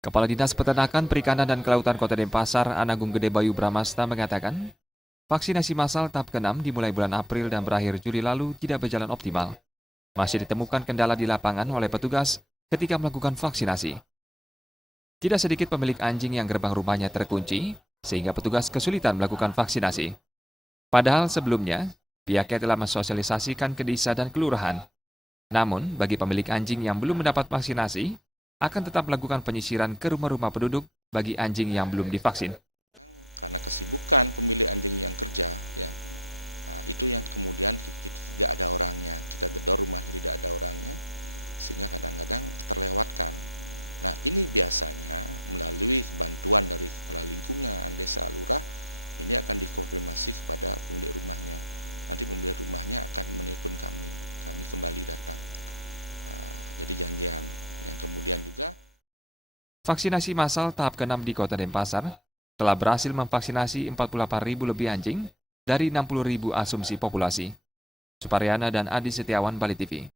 Kepala Dinas Peternakan, Perikanan dan Kelautan Kota Denpasar, Anagung Gede Bayu Bramasta mengatakan, vaksinasi massal tahap ke-6 dimulai bulan April dan berakhir Juli lalu tidak berjalan optimal. Masih ditemukan kendala di lapangan oleh petugas ketika melakukan vaksinasi. Tidak sedikit pemilik anjing yang gerbang rumahnya terkunci, sehingga petugas kesulitan melakukan vaksinasi. Padahal sebelumnya, pihaknya telah mensosialisasikan ke desa dan kelurahan. Namun, bagi pemilik anjing yang belum mendapat vaksinasi, akan tetap melakukan penyisiran ke rumah-rumah penduduk bagi anjing yang belum divaksin. Vaksinasi massal tahap ke-6 di Kota Denpasar telah berhasil memvaksinasi 48.000 lebih anjing dari 60.000 asumsi populasi. Suparyana dan Adi Setiawan, Bali TV.